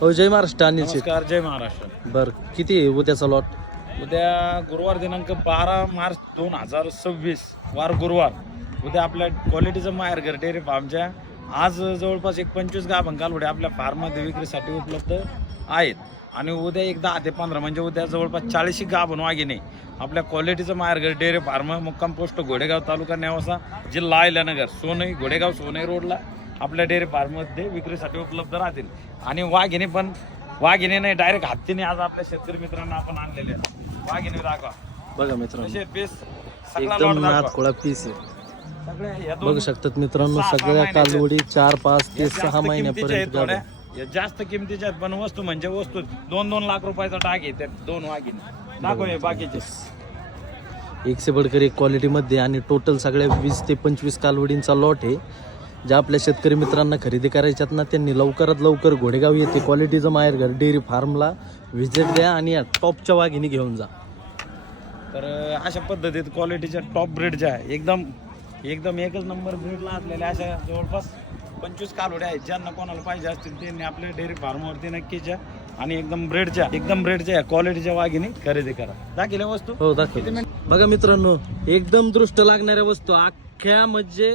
हो, जय महाराष्ट्र. अनिल शेठ. नमस्कार, जय महाराष्ट्र. बर, किती आहे उद्याचा लॉट? उद्या गुरुवार दिनांक 12 मार्च 2026 वार गुरुवार. उद्या आपल्या क्वालिटीचं माहेर घर डेअरी फार्मच्या आज जवळपास एक 25 गाभण कालवडे आपल्या फार्ममध्ये विक्रीसाठी उपलब्ध आहेत. आणि उद्या एक 10 ते 15 म्हणजे उद्या जवळपास 40 गाभण वाघिणे आपल्या क्वालिटीचं माहेर घर डेअरी फार्म, मुक्काम पोस्ट घोडेगाव, तालुका नेवासा, जिल्हा अहिल्यानगर, सोनई घोडेगाव सोनई रोडला आपल्या डेअरी फार्ममध्ये विक्रीसाठी उपलब्ध राहतील. आणि वाघिणी नाही, डायरेक्ट हत्तीने आज आपल्या शेतकरी मित्रांना आपण आणलेले आहेत. वाघिणी दाखवा बघा मित्रांनो, असे पीस सगळा एकदम lot दाखवा. नादखोळा पीस आहे. सगळ्या या बघू दोन शकतात मित्रांनो, 6-6 सगळ्या महिन्याच्या कालवडी 4, 5 ते या 6 जास्त किमतीच्या आहेत महिन्यापर्यंत थोड्या. गाभण. या जास्त किमतीच्या आहेत, पण वस्तू म्हणजे वस्तू 2-2 लाख रुपयाचा डाग आहे त्या दोन वाघिणी. दाखव हे बाकीचे. एक से बडकर एक क्वालिटीमध्ये आणि टोटल सगळ्या 20 ते 25 कालवडींचा लॉट आहे. ज्या आपल्या शेतकरी मित्रांना खरेदी करायच्यात ना, त्यांनी लवकरात लवकर घोडेगाव येथे क्वालिटीचं माहेर घर डेअरी फार्मला व्हिजिट द्या आणि या टॉपच्या वाघिणी घेऊन जा. तर अशा पद्धतीत क्वालिटीच्या टॉप ब्रीडच्या एकदम एकच नंबर ब्रीडला असलेल्या अशा जवळपास 25 कालवड्या आहेत. ज्यांना कोणाला पाहिजे असतील त्यांनी आपल्या डेअरी फार्मवरती नक्कीच या आणि एकदम ब्रेडच्या क्वालिटीच्या वाघिणी खरेदी करा. दाखिल्या वस्तू हो, दाखव. बघा मित्रांनो, एकदम दृष्ट लागणाऱ्या वस्तू अख्ख्या म्हणजे